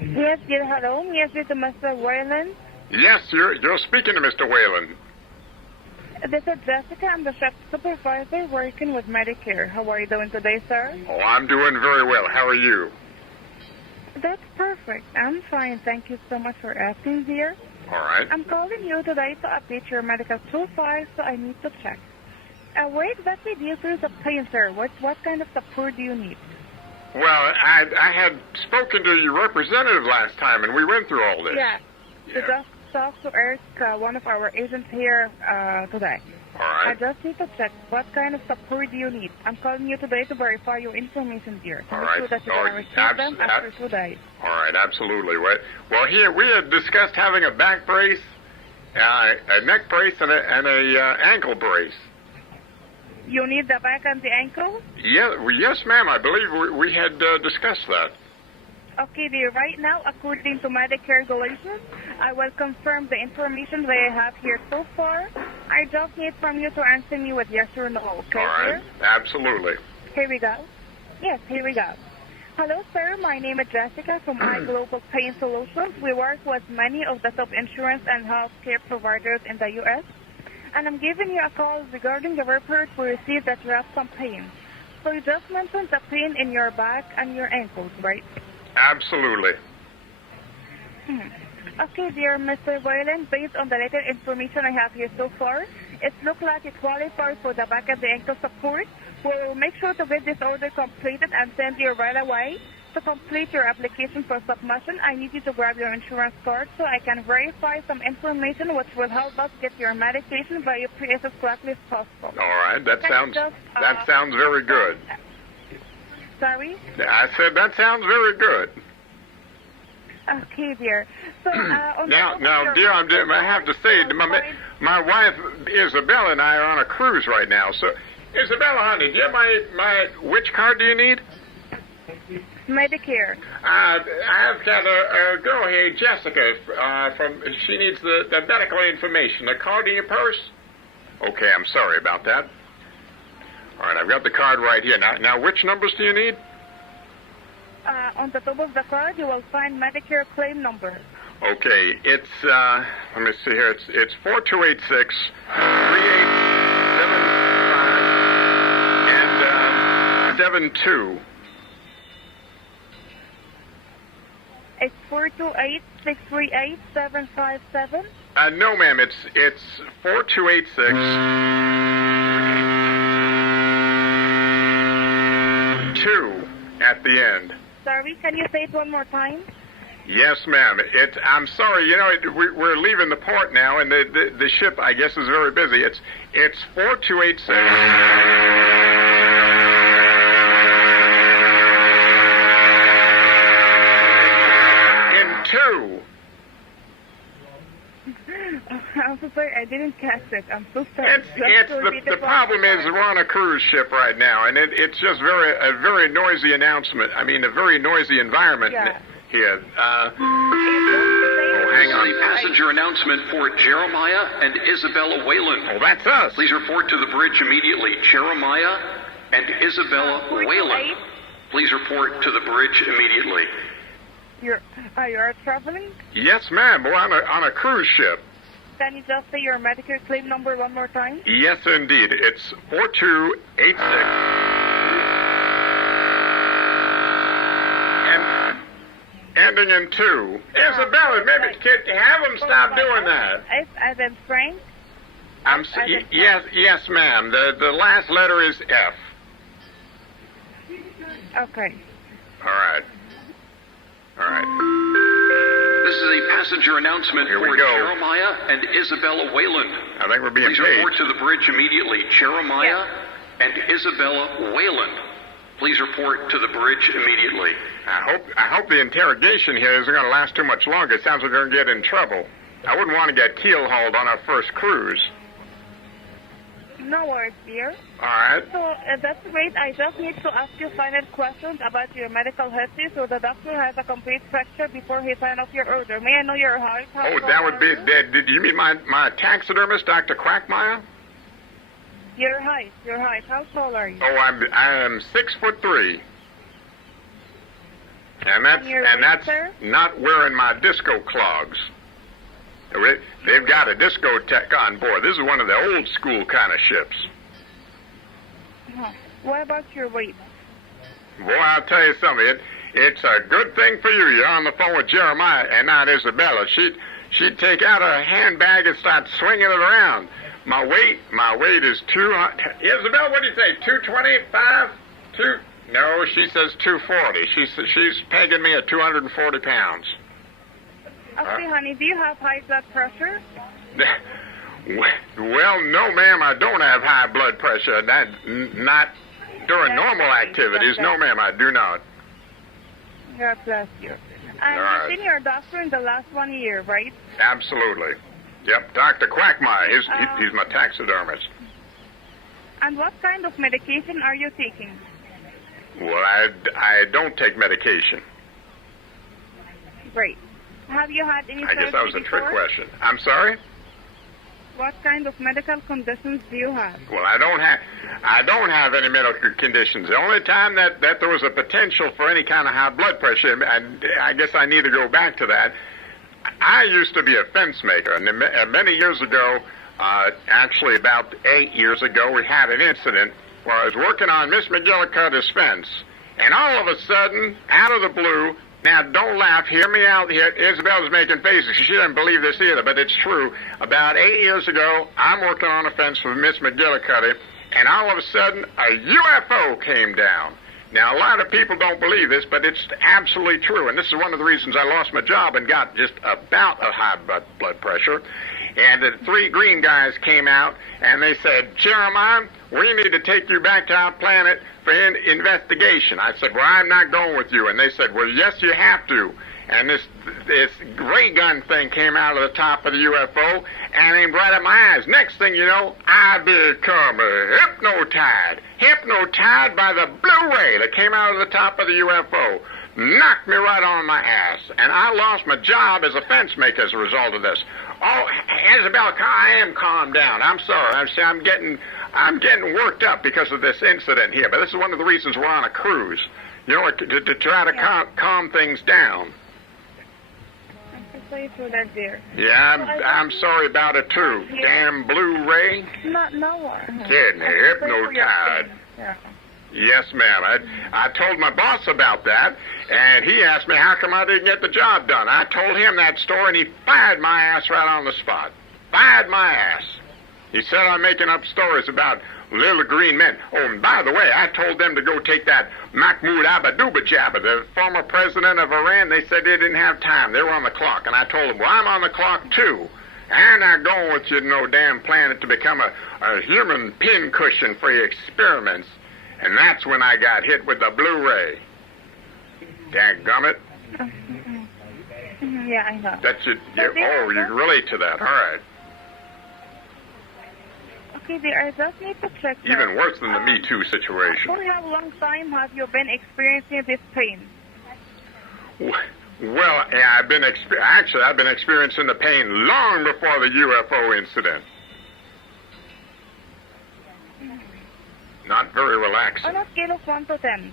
Yes, dear, hello. Yes, with Mr. Wayland. Yes, you're speaking to Mr. Whalen. This is Jessica. I'm the shop supervisor working with Medicare. How are you doing today, sir? Oh, I'm doing very well. How are you? That's perfect. I'm fine. Thank you so much for asking, dear. All right. I'm calling you today to update your medical profile, so I need to check. Where exactly do you feel the pain, sir? What kind of support do you need? Well, I had spoken to your representative last time, and we went through all this. Yeah. So just talk to Eric, one of our agents here today. All right. I just need to check what kind of support do you need. I'm calling you today to verify your information, dear. To All make right. sure that you're going to receive them after 2 days. All right, absolutely. Well, here we had discussed having a back brace, a neck brace, and a ankle brace. You need the back and the ankle? Yes, ma'am. I believe we had discussed that. Okay, dear. Right now, according to Medicare regulations, I will confirm the information that I have here so far. I just need from you to answer me with yes or no, okay, All right. dear? Absolutely. Here we go. Yes, here we go. Hello, sir. My name is Jessica from iGlobal Pain Solutions. We work with many of the top insurance and healthcare providers in the U.S., and I'm giving you a call regarding the report we received that you have some pain. So you just mentioned the pain in your back and your ankles, right? Absolutely. Okay, dear Mr. Wayland, based on the latest information I have here so far, it looks like you qualify for the back and the ankle support. We'll make sure to get this order completed and send you right away. To complete your application for submission, I need you to grab your insurance card so I can verify some information which will help us get your medication by your as quickly as possible. All right. That sounds very good. Sorry? I said that sounds very good. Okay, dear. So, now, dear, I have to say, my wife Isabella and I are on a cruise right now. So, Isabella, honey, do you have my which card do you need? Medicare. I've got a girl here, Jessica. She needs the medical information. The card in your purse? Okay, I'm sorry about that. All right, I've got the card right here. Now, which numbers do you need? On the top of the card, you will find Medicare claim number. Okay, it's, let me see here. It's 4286 3875 and 72. It's 428-638-757? No, ma'am. It's 4286 2 at the end. Sorry, can you say it one more time? Yes, ma'am. I'm sorry. You know, we're leaving the port now, and the ship, I guess, is very busy. It's 4286. Two. I'm so sorry, I didn't catch it. I'm so sorry. The problem is we're on a cruise ship right now, and it's just a very noisy announcement. I mean, a very noisy environment here. Hang on. A passenger announcement for Jeremiah and Isabella Whalen. Oh, that's us. Please report to the bridge immediately. Jeremiah and Isabella Whalen. Please report to the bridge immediately. You're traveling? Yes, ma'am. We're on a cruise ship. Can you just say your Medicare claim number one more time? Yes, indeed. It's 4286. And ending in 2. Isabella, maybe have them stop doing that. As in Frank? Yes, ma'am. The last letter is F. Okay. All right. This is a passenger announcement for Jeremiah and Isabella Whalen. I think we're being paid. Please report to the bridge immediately. Jeremiah and Isabella Whalen. Please report to the bridge immediately. I hope the interrogation here isn't going to last too much longer. It sounds like we're going to get in trouble. I wouldn't want to get keel-hauled on our first cruise. No worries, dear. All right. So that's great. I just need to ask you final questions about your medical history so the doctor has a complete picture before he signs off your order. May I know your height? That would be... Did you mean my taxidermist, Dr. Quackmeyer? Your height. How tall are you? Oh, I am 6'3". And that's not wearing my disco clogs. They've got a discotheque on board. This is one of the old school kind of ships. What about your weight? Boy, I'll tell you something. It's a good thing for you. You're on the phone with Jeremiah and not Isabella. She'd take out her handbag and start swinging it around. My weight is 200. Isabella, what do you say? 225? No, she says 240. She's pegging me at 240 pounds. Okay, honey. Do you have high blood pressure? Well, no, ma'am. I don't have high blood pressure. Not during normal activities. No, ma'am. I do not. God bless you. And you've seen your doctor in the last 1 year, right? Absolutely. Yep, Dr. Quackmire. He's my taxidermist. And what kind of medication are you taking? Well, I don't take medication. Great. Have you had any surgery I guess that was a trick before? question. I'm sorry? What kind of medical conditions do you have? Well, I don't have any medical conditions. The only time that there was a potential for any kind of high blood pressure, and I guess I need to go back to that. I used to be a fence maker, and many years ago, actually about 8 years ago, we had an incident where I was working on Miss McGillicuddy's fence, and all of a sudden, out of the blue, now don't laugh, hear me out here, Isabella's making faces, she doesn't believe this either, but it's true. About 8 years ago, I'm working on a fence with Miss McGillicuddy, and all of a sudden, a UFO came down. Now, a lot of people don't believe this, but it's absolutely true, and this is one of the reasons I lost my job and got just about a high blood pressure. And the three green guys came out, and they said, Jeremiah, we need to take you back to our planet for investigation. I said, well, I'm not going with you. And they said, well, yes, you have to. And this ray gun thing came out of the top of the UFO and aimed right at my eyes. Next thing you know, I become hypnotized by the blue ray that came out of the top of the UFO. Knocked me right on my ass. And I lost my job as a fence maker as a result of this. Oh, Isabella, I am calmed down. I'm sorry. I'm getting worked up because of this incident here. But this is one of the reasons we're on a cruise. You know, to try to calm things down. I'm sorry for that, dear. Yeah, I'm sorry about it, too. Damn blue ray. No. Getting hypnotized. Yeah. Yes, ma'am. I told my boss about that, and he asked me how come I didn't get the job done. I told him that story, and he fired my ass right on the spot. Fired my ass. He said I'm making up stories about little green men. Oh, and by the way, I told them to go take that Mahmoud Ahmadinejad, the former president of Iran. They said they didn't have time. They were on the clock. And I told them, well, I'm on the clock, too. I'm not going with you to no damn planet to become a human pincushion for your experiments. And that's when I got hit with the Blu-ray. Dadgummit. Yeah, I know. That's it. You can relate to that. All right. Okay, dear, I just need to check. Even worse than the Me Too situation. For how long time have you been experiencing this pain? Well, yeah, I've been experiencing the pain long before the UFO incident. Not very relaxing. On a scale of 1 to 10,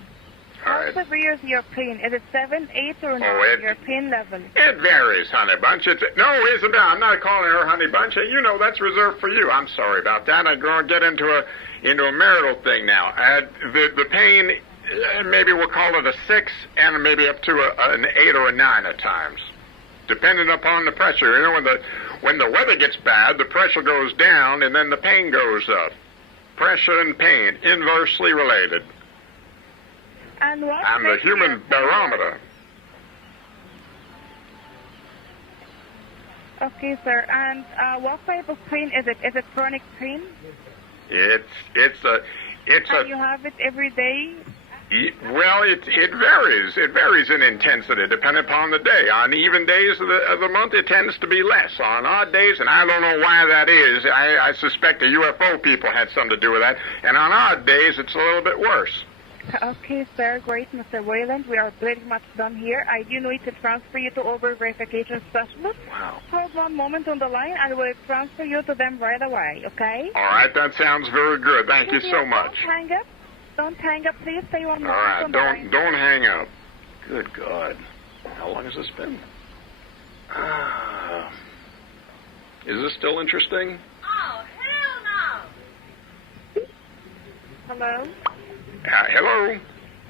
All how right. severe is your pain? Is it 7, 8, or 9, your pain level? It varies, honey bunch. No, Isabel, I'm not calling her honey bunch. You know, that's reserved for you. I'm sorry about that. I'm going to get into a marital thing now. The pain, maybe we'll call it a 6, and maybe up to an 8 or a 9 at times, depending upon the pressure. You know, when the weather gets bad, the pressure goes down, and then the pain goes up. Pressure and pain, inversely related. And what I'm the human barometer. Okay, sir. And what type of pain is it? Is it chronic pain? It's And you have it every day? Well, it varies. It varies in intensity depending upon the day. On even days of the month, it tends to be less. On odd days, and I don't know why that is. I suspect the UFO people had something to do with that. And on odd days, it's a little bit worse. Okay, sir. Great, Mr. Wayland. We are pretty much done here. I do need to transfer you to over verification specialist. Wow. Hold one moment on the line. I will transfer you to them right away, okay? All right, that sounds very good. Thank you so much. Don't hang up. Don't hang up. Please stay one All moment right, on the line. don't hang up. Good God. How long has this been? Is this still interesting? Oh, hell no! Hello? Hello?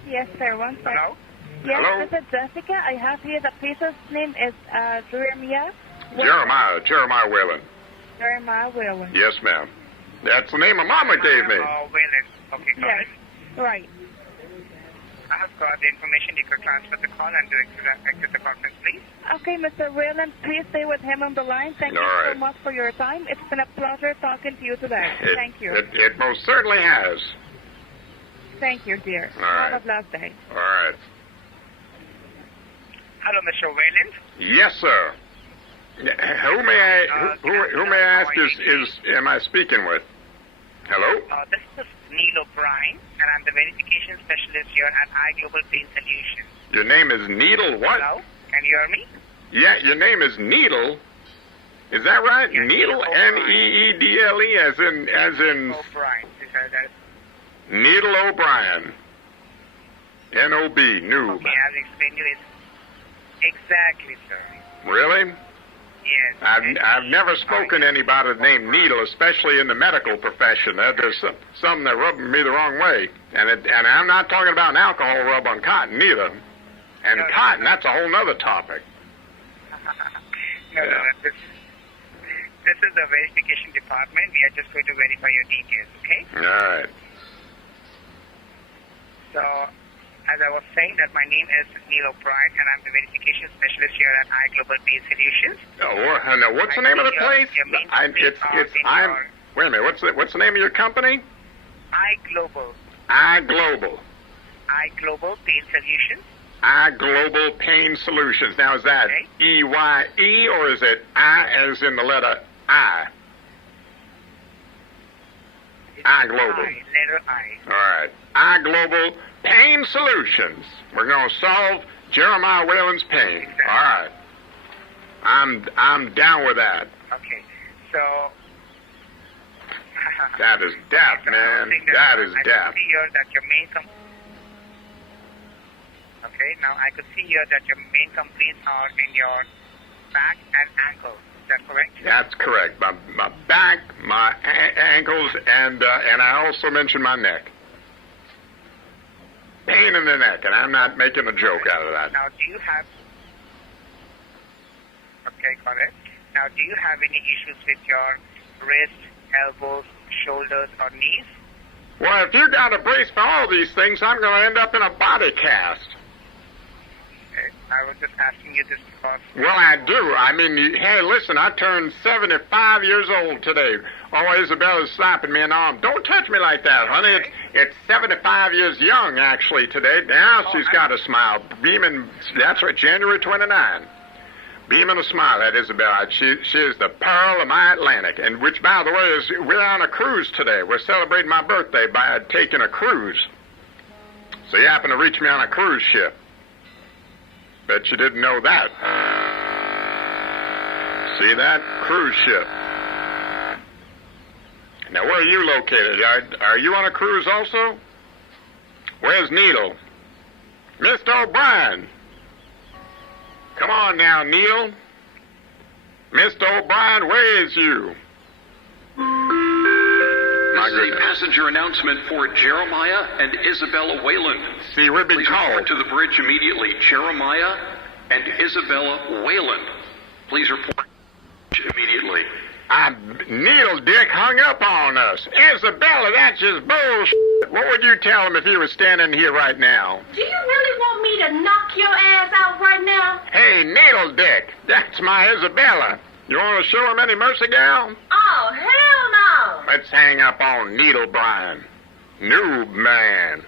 Yes, sir. One second. Hello? Yes, Hello? this is Jessica. I have here the patient's name is Jeremiah. Jeremiah Whalen. Jeremiah Whalen. Yes, ma'am. That's the name my mama gave me. Whalen. Okay, got Yes, it. right. I have got the information. You could transfer the call and do exit the conference, please. Okay, Mr. Whalen, please stay with him on the line. Thank you All so right. much for your time. It's been a pleasure talking to you today. Thank you. It most certainly has. Thank you, dear. All right. Have a blessed day. All right. Hello, Mr. Whalen. Yes, sir. Who may I ask am I speaking with? Hello? This is Neil O'Brien, and I'm the verification specialist here at iGlobal Pain Solutions. Your name is Needle what? Hello? Can you hear me? Yeah, your name is Needle. Is that right? Yes, Needle? O'Brien. Needle, as in O'Brien. That Needle O'Brien. N-O-B, noob. okay, as explained to you, it's exactly, sir. Really? Yes. I've never spoken to anybody named Needle, especially in the medical profession. There's some that rub me the wrong way, and I'm not talking about an alcohol rub on cotton either. And No, cotton, that's a whole nother topic. No, this is the verification department. We are just going to verify your details, okay? All right. So, as I was saying, that my name is Neil O'Brien, and I'm the verification specialist here at iGlobal Pain Solutions. Oh, now what's the name of the place? Wait a minute. What's the name of your company? iGlobal. iGlobal. iGlobal Pain Solutions. iGlobal Pain Solutions. Now, is that Okay. E-Y-E or is it I as in the letter I? iGlobal. Letter I. All right. iGlobal Pain Solutions. We're going to solve Jeremiah Whalen's pain. Exactly. All right. I'm down with that. Okay. So. That is death, man. That is I death. could see here that your main Okay, now I could see here that your main complaints are in your back and ankle. Is that correct? That's correct. My back, my ankles, and I also mentioned my neck. Pain in the neck, and I'm not making a joke out of that. Now, do you have... Okay, got it. Now, do you have any issues with your wrist, elbows, shoulders, or knees? Well, if you got a brace for all these things, I'm going to end up in a body cast. Okay. I was just asking you this because... Well, I do. I mean, hey, listen, I turned 75 years old today. Oh, Isabella's slapping me in the arm. Don't touch me like that, honey. It's 75 years young, actually, today. Now she's got a smile. Beaming, that's right, January 29. Beaming a smile at Isabella. She is the pearl of my Atlantic, and which, by the way, is we're on a cruise today. We're celebrating my birthday by taking a cruise. So you happen to reach me on a cruise ship. Bet you didn't know that. See that? Cruise ship. Now, where are you located? Are you on a cruise also? Where's Needle? Mr. O'Brien. Come on now, Neil. Mr. O'Brien, where is you? This is a passenger announcement for Jeremiah and Isabella Whalen. See, we've been Please called. report to the bridge immediately. Jeremiah and Isabella Whalen. Please report immediately. Neil Dick hung up on us. Isabella, that's just bullshit. What would you tell him if he was standing here right now? Do you really want me to knock your ass out right now? Hey, Needle Dick, that's my Isabella. You want to show him any mercy, gal? Oh, hell no! Let's hang up on Needle Brian. Noob man.